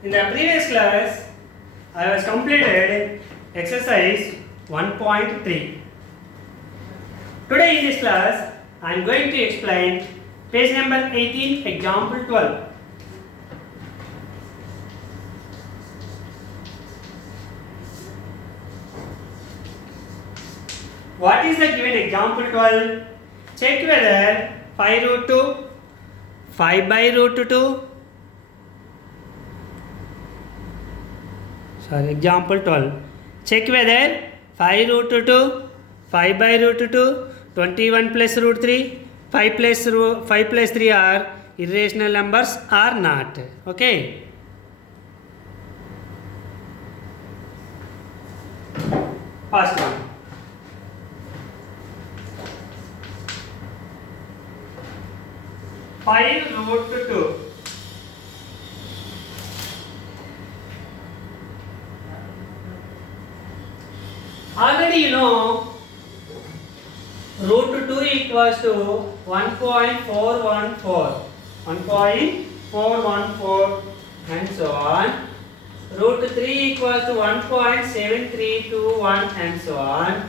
In the previous class, I was completed exercise 1.3. Today in this class, I am going to explain page number 18, example 12. What is the given example 12? Check whether 5 root 2, 5 by root 2. Example 12. Check whether 5 root 2, 5 by root 2, 21 plus root 3, 5 plus 3 are irrational numbers or not. Okay. First one. Five root 2. Already you know root 2 equals to 1.414, 1.414 and so on. Root 3 equals to 1.7321 and so on.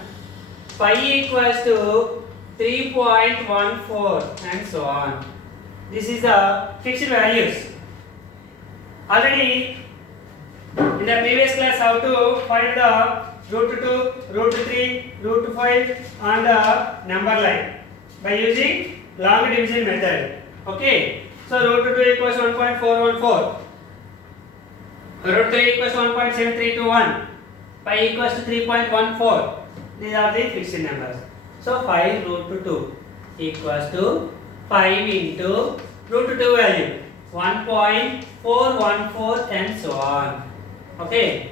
Pi equals to 3.14 and so on. This is the fixed values. Already in the previous class how to find the root 2, root 3, root 5 on the number line by using long division method. Okay. So root 2 equals 1.414, root 3 equals 1.7321, pi equals to 3.14. These are the fixed numbers. So 5 root 2 equals to 5 into root 2 value 1.414 and so on. Okay.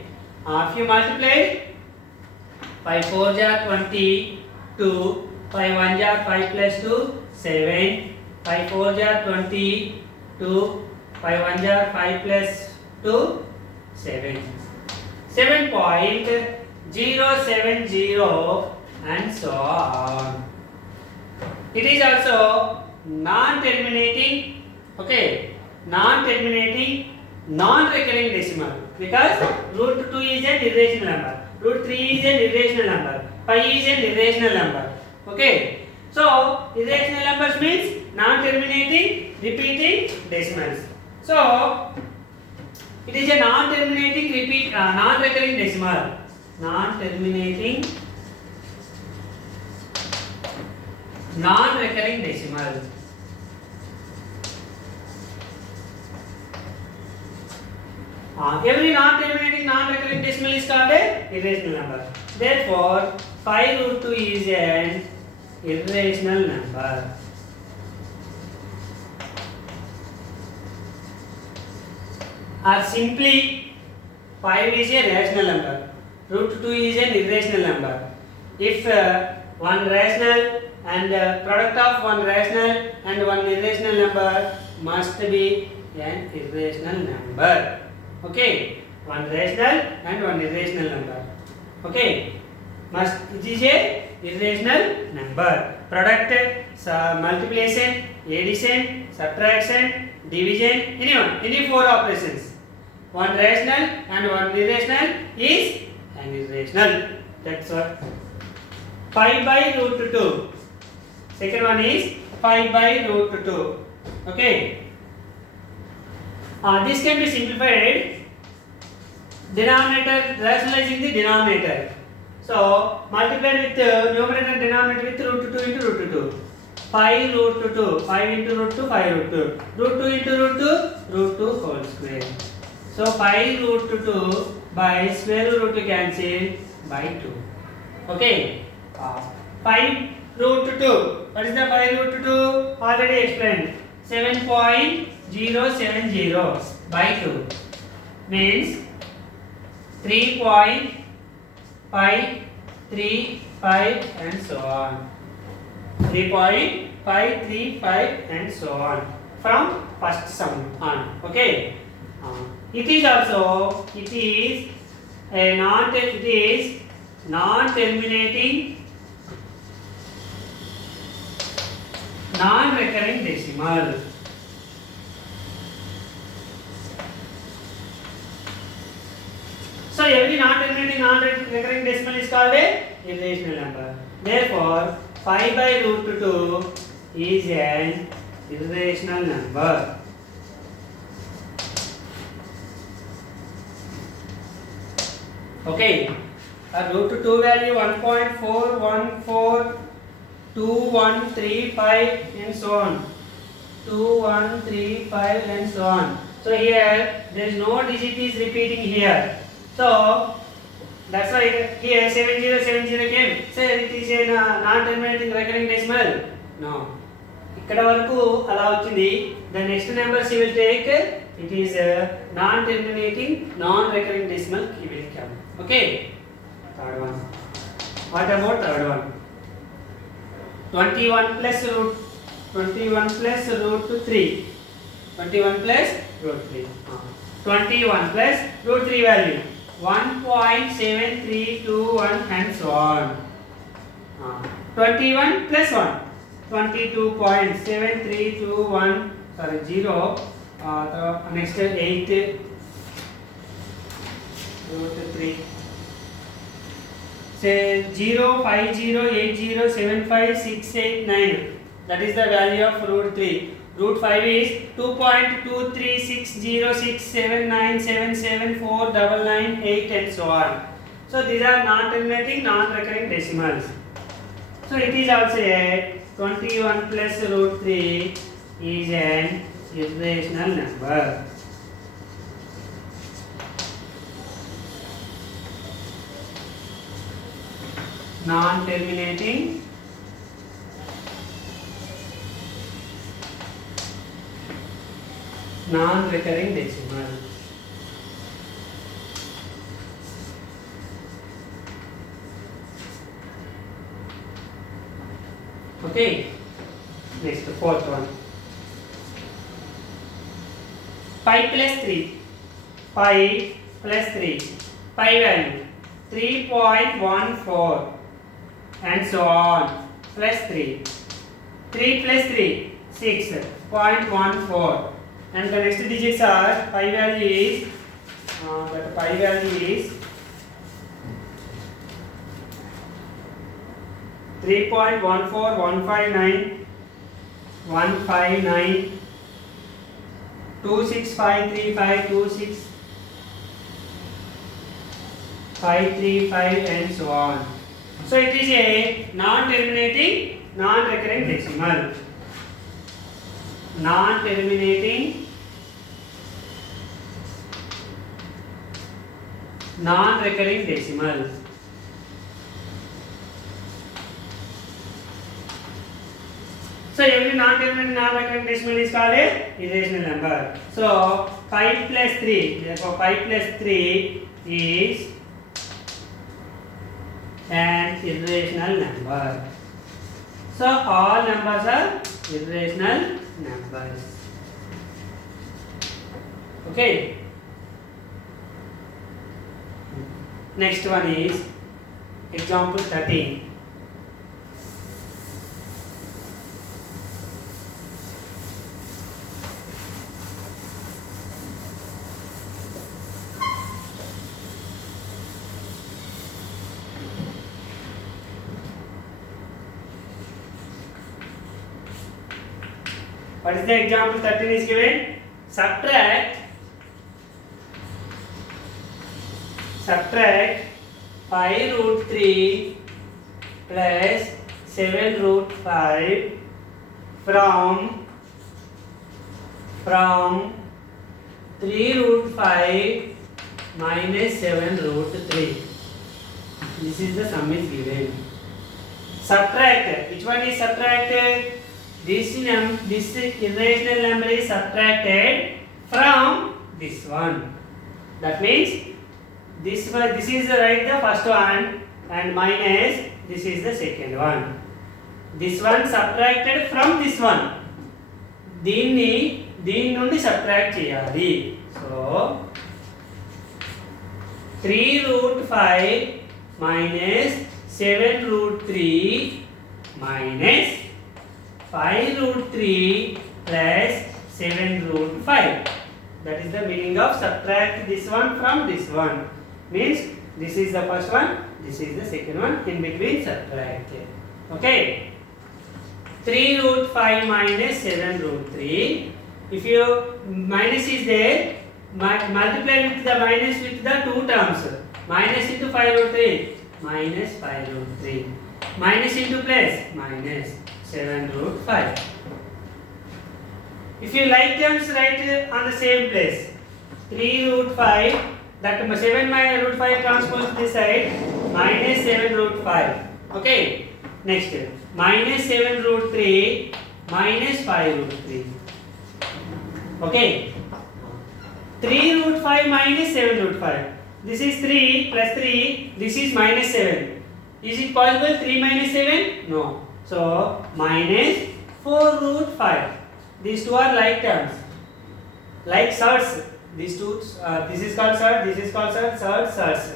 If you multiply 5 4 jar 22, 5 1 jar 5 plus 2, 7, 5 4 jar 22, 5 1 jar 5 plus 2, 7. 7.070 and so on. It is also non-terminating, okay, non-terminating, non-recurring decimal because root 2 is an irrational number, root 3 is an irrational number, pi is an irrational number. Okay, so irrational numbers means non-terminating, repeating decimals. So it is a non-terminating, non-recurring decimal, non-terminating, non-recurring decimal. Every non-terminating, non-recurring decimal is called a irrational number. Therefore, 5 root 2 is an irrational number. Or simply, 5 is a rational number. Root 2 is an irrational number. If one rational and product of one rational and one irrational number must be an irrational number. Okay, one rational and one irrational number. Okay, it is a irrational number. Product, multiplication, addition, subtraction, division, any 4 operations. One rational and one irrational is an irrational. That's what. 5 by root 2. Second one is 5 by root 2. Okay. This can be simplified. Denominator, rationalizing the denominator. So multiply with numerator and denominator with root 2 into root 2. 5 root 2. 5 into root 2, 5 root 2. Root 2 into root 2, root 2 whole square. So 5 root 2 by square root cancel by 2. Okay. 5 root 2. What is the 5 root 2? Already explained. 7.070 by 2 means 3.535 and so on. 3.535 and so on from first sum on. Okay. It is a non-terminating, non-recurring decimal. non-terminating non-recurring decimal is called a irrational number. Therefore 5 by root 2 is an irrational number. Okay, root 2 value 1.4142135 and so on. 2135 and so on. So here there is no digit is repeating here. So that's why here 7070 came. Say it is a non-terminating recurring decimal. No. ఇక్కడ వరకు అలా వచ్చింది. The next numbers you will take, it is a non-terminating non-recurring decimal you will come. Okay. Third one. What about third one? 21 plus root 21 plus root 3. 21 plus root 3. 21 plus root 3 value 1.7321 and so on. 21 plus 1 22.7321, sorry 0. Next 8 root 3. Say 050807569. That is the value of root 3. Root 5 is 2.2360679774998 and so on. So these are non-terminating non-recurring decimals. So it is also a 21 plus root 3 is an irrational number. Non-terminating non-recurring decimal. Okay, next the fourth one. Pi plus 3. Pi plus 3. Pi value 3.14 and so on. Plus 3. 3 plus 3 6.14. And the next digits are pi value is that pi value is 3.14159 159 26535 26535 and so on. So it is a non-terminating non-recurring decimal. Non-terminating non-recurring decimal. So every non-terminating non-recurring decimal is called a irrational number. So 5 plus 3, therefore 5 plus 3 is an irrational number. So all numbers are irrational numbers. Okay. Next one is example 13. What is the example 13 is given? Subtract 5 root 3 plus 7 root 5 from 3 root 5 minus 7 root 3. This is the sum is given. Subtract. Which one is subtracted? This irrational number is subtracted from this one. That means this is the first one and minus this is the second one. This one subtracted from this one. దీని నుండి subtract చేయాలి. So 3 root 5 minus 7 root 3 minus 5 root 3 plus 7 root 5. That is the meaning of subtract this one from this one. Means This is the first one, this is the second one. In between subtract. Okay. 3 root 5 minus 7 root 3. If you minus is there, multiply with the minus with the two terms. Minus into 5 root 3. Minus 5 root 3. Minus into plus. Minus 7 root 5. If you like terms, write on the same place. 3 root 5. That 7 minus root 5 transpose to this side. Minus 7 root 5. Okay. Next. Minus 7 root 3. Minus 5 root 3. Okay. 3 root 5 minus 7 root 5. This is 3 plus 3. This is minus 7. Is it possible 3 minus 7? No. So, minus 4 root 5. These two are like terms. Like surds. These two, this is called surd, this is called surd, surds.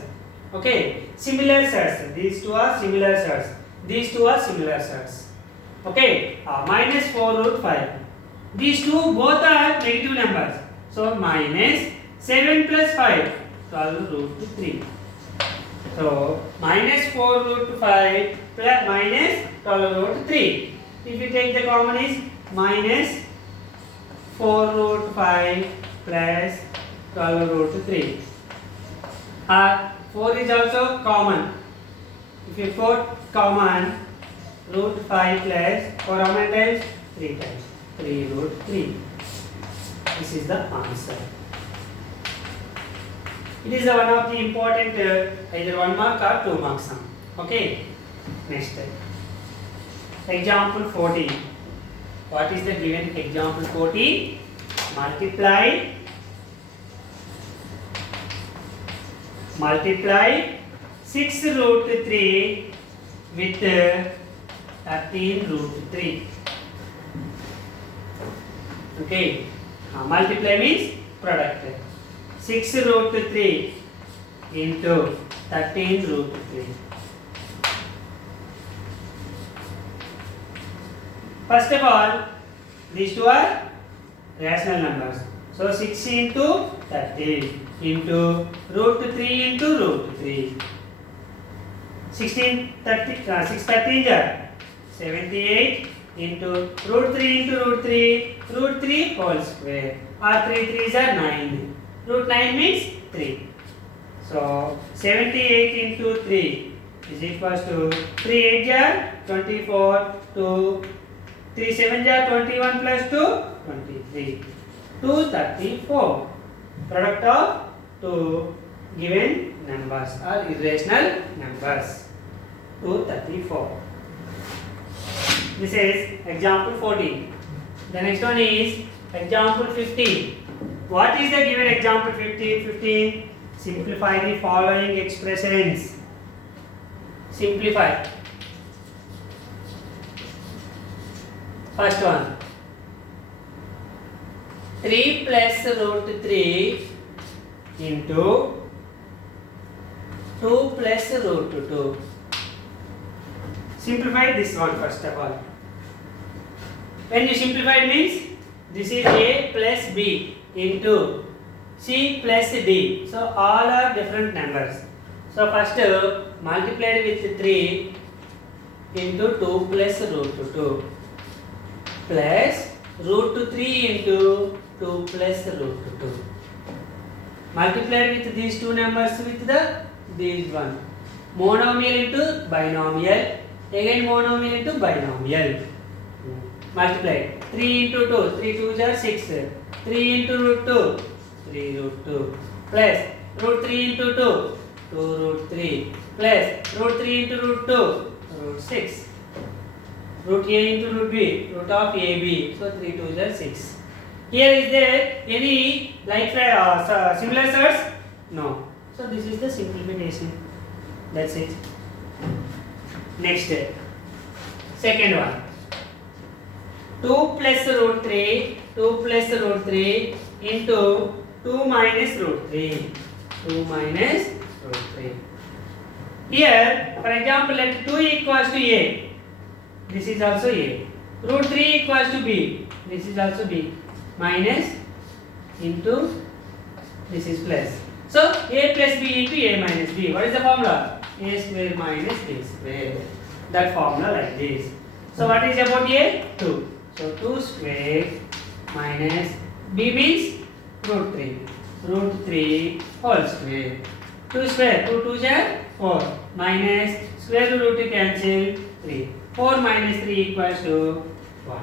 Okay. Similar surds. These two are similar surds. These two are similar surds. Okay. Minus 4 root 5. These two both are negative numbers. So, minus 7 plus 5. 12 root 3. So, minus 4 root 5 plus minus 12 root 3. If you take the common is minus 4 root 5 plus 12 root 3. 4 is also common. If you put common, root 5 plus 4 how many times? 3 times. 3 root 3. This is the answer. It is one of the important either 1 mark or 2 mark sum. Okay. Next. Example 14. What is the given example 14? Multiply 6 root 3 with 13 root 3. Okay. Multiply means product. 6 root 3 into 13 root 3. First of all, these two are rational numbers. So 6 into 13 into root 3 into root 3. 6 13 are 78 into root 3 into root 3 whole square. Or 3 3s are 9. Root 9 means 3. So 78 into 3 is equals to 3 8 are 24 to 3 7 are 21 plus 2 23. 234. Product of two given numbers or irrational numbers. 234. This is example 14. The next one is example 15. What is the given example 15? Simplify the following expressions. Simplify. First one. 3 plus root 3 into 2 plus root 2. Simplify this one first of all. When you simplify it means this is A plus B into C plus D. So all are different numbers. So first multiplied with 3 into 2 plus root 2 plus root 3 into 2 plus root 2. Multiplied with these two numbers with these one. Monomial into binomial. Again monomial into binomial. Multiplied. 3 into 2. 3 2s are 6. 3 into root 2. 3 root 2. Plus root 3 into 2. 2 root 3. Plus root 3 into root 2. Root 6. Root A into root B. Root of AB. So 3 2s are 6. Here is there any like similar surds? No. So this is the simplification. That's it. Next. Second one. 2 plus root 3. 2 plus root 3 into 2 minus root 3. 2 minus root 3. Here, for example, let 2 equals to A. This is also A. Root 3 equals to B. This is also B. Minus into this is plus. So a plus b into a minus b. What is the formula? A square minus b square. That formula like this. So what is about a? 2. So 2 square minus b means root 3. Root 3 whole square. 2 square. 2 2 is 4. Minus square root cancel 3. 4 minus 3 equals to 1.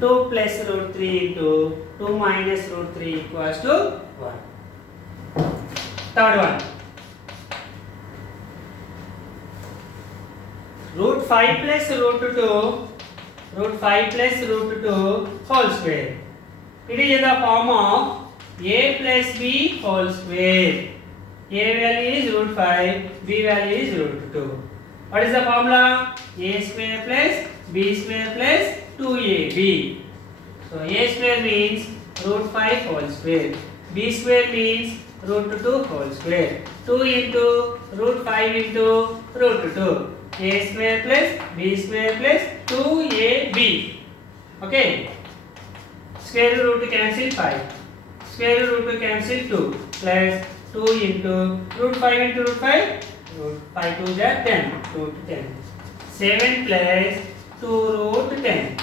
2 plus root 3 into 2 minus root 3 equals to 1. Third one. Root 5 plus root 2. Root 5 plus root 2 whole square. It is in the form of a plus b whole square. A value is root 5, b value is root 2. What is the formula? A square plus b square plus 2ab. So a square means root 5 whole square. B square means root 2 whole square. 2 into root 5 into root 2. A square plus b square plus 2ab. Okay. Square root cancel 5. Square root cancel 2 plus 2 into root 5 into root 5. Root 5 2 is 10. Root 10. 7 plus 2 root 10.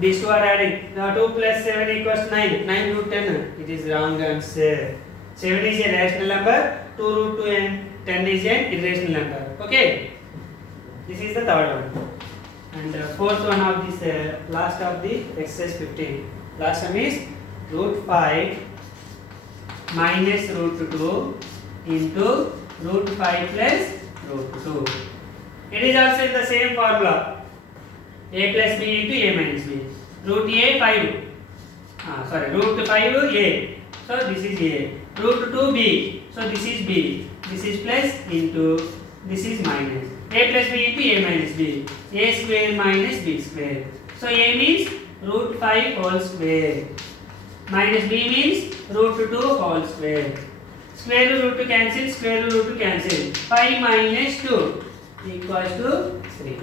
These two are adding. Now 2 plus 7 equals 9. 9 root 10. It is wrong answer. 7 is a rational number. 2 root 2 and 10 is an irrational number. Okay. This is the third one. And fourth one of this last of the exercise 15. Last one is root 5 minus root 2 into root 5 plus root 2. It is also in the same formula. A plus b into a minus b. Root a 5. Root 5 a. So this is a. Root 2 b. So this is b. This is plus into this is minus. A plus b into a minus b. A square minus b square. So a means root 5 whole square. Minus b means root 2 whole square. Square root cancel, square root cancel. 5 minus 2 equals to 3.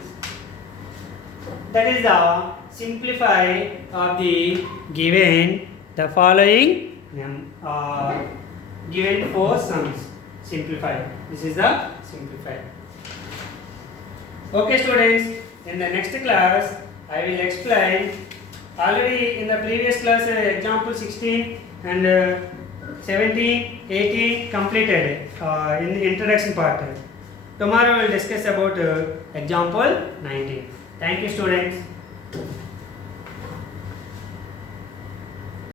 That is the simplify of the given the following given 4 sums. Simplify. This is the simplify. Okay students, in the next class I will explain. Already in the previous class example 16 and 17, 18 completed in the introduction part. Tomorrow we will discuss about example 19. Thank you students.